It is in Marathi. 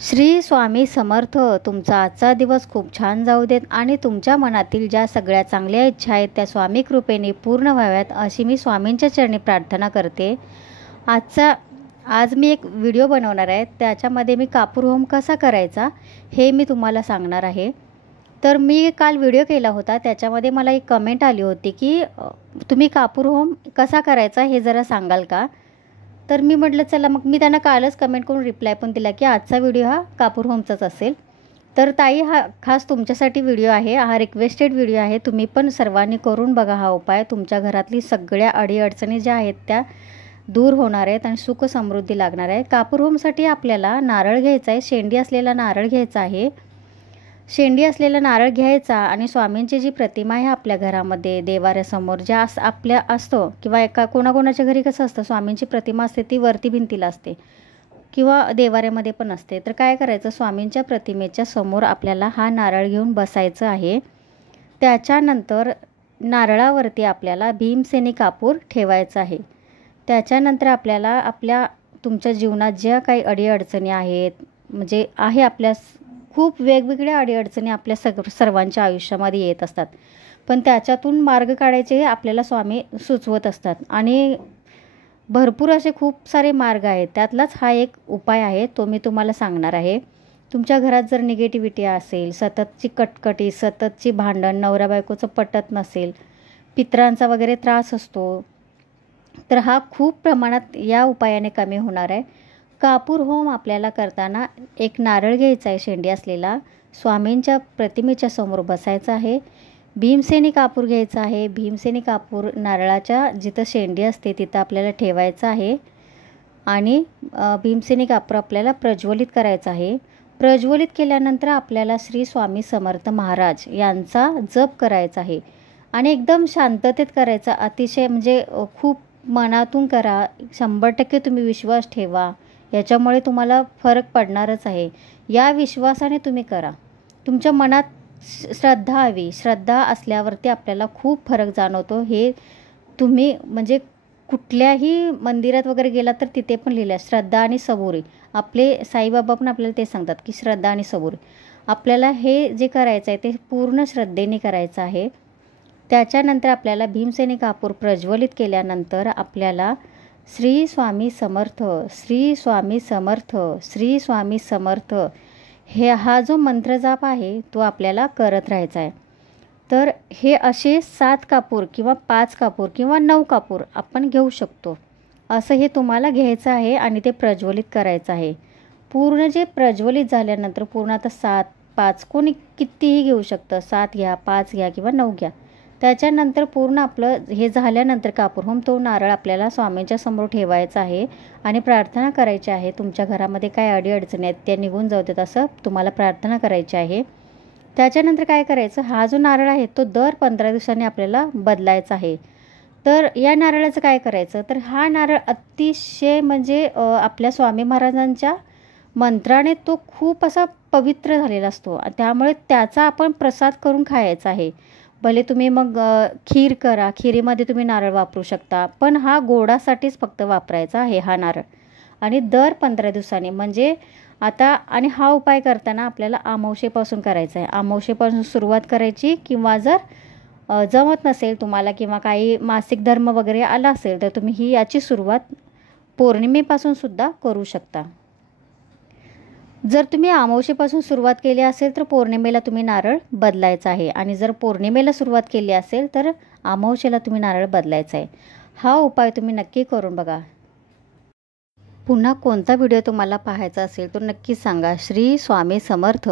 श्री स्वामी समर्थ. तुमचा आजचा दिवस खूप छान जाऊ देत आणि तुमच्या मनातील ज्या सगळ्या चांगल्या इच्छा आहेत त्या स्वामी कृपेने पूर्ण व्हाव्यात अशी मी स्वामींच्या चरणी प्रार्थना करते. आज मी एक व्हिडिओ बनवणार आहे. त्याच्यामध्ये मी कापूर होम कसा करायचा हे मी तुम्हाला सांगणार आहे. तर मी काल व्हिडिओ केला होता, त्याच्यामध्ये मला एक कमेंट आली होती की तुम्ही कापूर होम कसा करायचा हे जरा सांगाल का. तर मी म्हटलं चला, मग मी त्यांना कालच कमेंट करून रिप्लाय पण दिला की आजचा व्हिडिओ हा कापूर होमचाच असेल. तर ताई, हा खास तुमच्यासाठी व्हिडिओ आहे. हा रिक्वेस्टेड व्हिडिओ आहे. तुम्ही पण सर्वांनी करून बघा हा उपाय. तुमच्या घरातली सगळ्या अडीअडचणी ज्या आहेत त्या दूर होणार आहेत आणि सुख समृद्धी लागणार आहे. कापूर होमसाठी आपल्याला नारळ घ्यायचा आहे. शेंडी असलेला नारळ घ्यायचा आहे. शेंडी असलेला नारळ घ्यायचा आणि स्वामींची जी प्रतिमा आहे आपल्या घरामध्ये देवाऱ्यासमोर ज्या आपल्या असतो, किंवा एका कोणाकोणाच्या घरी कसं असतं, स्वामींची प्रतिमा असते ती वरती भिंतीला असते किंवा देवाऱ्यामध्ये पण असते. तर काय करायचं, स्वामींच्या प्रतिमेच्या समोर आपल्याला हा नारळ घेऊन बसायचं आहे. त्याच्यानंतर नारळावरती आपल्याला भीमसेनी कापूर ठेवायचा आहे. त्याच्यानंतर आपल्याला तुमच्या जीवनात ज्या काही अडीअडचणी आहेत, म्हणजे आपल्या खूप वेगवेगळ्या अडीअडचणी आपल्या सर्वांच्या आयुष्यामध्ये येत असतात, पण त्याच्यातून मार्ग काढायचे आपल्याला स्वामी सुचवत असतात. आणि भरपूर असे खूप सारे मार्ग आहेत, त्यातलाच हा एक उपाय आहे, तो मी तुम्हाला सांगणार आहे. तुमच्या घरात जर निगेटिव्हिटी असेल, सततची कटकटी, सततची भांडण, नवरा बायकोचं पटत नसेल, पितरांचा वगैरे त्रास असतो, तर हा खूप प्रमाणात या उपायाने कमी होणार आहे. कापूर होम आपल्याला करताना एक नारळ घ्यायचा आहे शेंडी असलेला, स्वामींच्या प्रतिमेच्या समोर बसायचं आहे. भीमसेनी कापूर घ्यायचा आहे. भीमसेनी कापूर नारळाच्या जिथं शेंडी असते तिथं आपल्याला ठेवायचं आहे. आणि भीमसेनी कापूर आपल्याला प्रज्वलित करायचं आहे. प्रज्वलित केल्यानंतर आपल्याला श्री स्वामी समर्थ महाराज यांचा जप करायचा आहे आणि एकदम शांततेत करायचा. अतिशय म्हणजे खूप मनातून करा. 100% तुम्ही विश्वास ठेवा, याच्यामुळे तुम्हाला फरक पडणारच आहे. या विश्वासाने तुम्ही करा. तुमच्या मनात श्रद्धा हवी. श्रद्धा असल्यावरती आपल्याला खूप फरक जाणवतो. हे तुम्ही म्हणजे कुठल्याही मंदिरात वगैरे गेला तर तिथे पण लिहिलं श्रद्धा आणि सबुरी. आपले साईबाबा पण आपल्याला ते सांगतात की श्रद्धा आणि सबुरी. आपल्याला हे जे करायचं आहे ते पूर्ण श्रद्धेने करायचं आहे. त्याच्यानंतर आपल्याला भीमसेनी कापूर प्रज्वलित केल्यानंतर आपल्याला श्री स्वामी समर्थ, श्री स्वामी समर्थ, श्री स्वामी समर्थ हा जो मंत्रजाप आहे तो आपल्याला करत राहायचा आहे. तर हे असे 7 कापूर किंवा 5 कापूर किंवा 9 कापूर आपण घेऊ शकतो. असं हे तुम्हाला घ्यायचं आहे आणि ते प्रज्वलित करायचं आहे. पूर्ण जे प्रज्वलित झाल्यानंतर पूर्ण आता 7, 5 कोणी कितीही घेऊ शकतं. 7 घ्या, 5 घ्या किंवा 9 घ्या. त्याच्यानंतर पूर्ण आपलं हे झाल्यानंतर कापूर होम तो नारळ आपल्याला स्वामींच्या समोर ठेवायचा आहे आणि प्रार्थना करायची आहे. तुमच्या घरामध्ये काय अडीअडचणी आहेत त्या निघून जाऊ देत असं तुम्हाला प्रार्थना करायची आहे. त्याच्यानंतर काय करायचं, हा जो नारळ आहे तो दर 15 दिवसांनी आपल्याला बदलायचा आहे. तर या नारळाचं काय करायचं, तर हा नारळ अतिशय म्हणजे आपल्या स्वामी महाराजांच्या मंत्राने तो खूप असा पवित्र झालेला असतो, त्यामुळे त्याचा आपण प्रसाद करून खायचा आहे. भले तुम्ही मग खीर करा, खिरीमध्ये तुम्ही नारळ वापरू शकता, पण हा गोडासाठीच फक्त वापरायचा आहे हा नारळ. आणि दर 15 दिवसांनी म्हणजे आता, आणि हा उपाय करताना आपल्याला अमावस्येपासून करायचा आहे. अमावस्येपासून सुरुवात करायची, किंवा जर जमत नसेल तुम्हाला किंवा काही मासिक धर्म वगैरे आला असेल तर तुम्ही याची सुरुवात पौर्णिमेपासून सुद्धा करू शकता. जर तुम्ही अमावस्येपासून सुरुवात केली असेल तर पौर्णिमेला तुम्ही नारळ बदलायचा आहे, आणि जर पौर्णिमेला सुरुवात केली असेल तर अमावस्येला तुम्ही नारळ बदलायचा आहे. हा उपाय तुम्ही नक्की करून बघा. पुन्हा कोणता व्हिडिओ तुम्हाला पाहायचा असेल तर नक्की सांगा. श्री स्वामी समर्थ.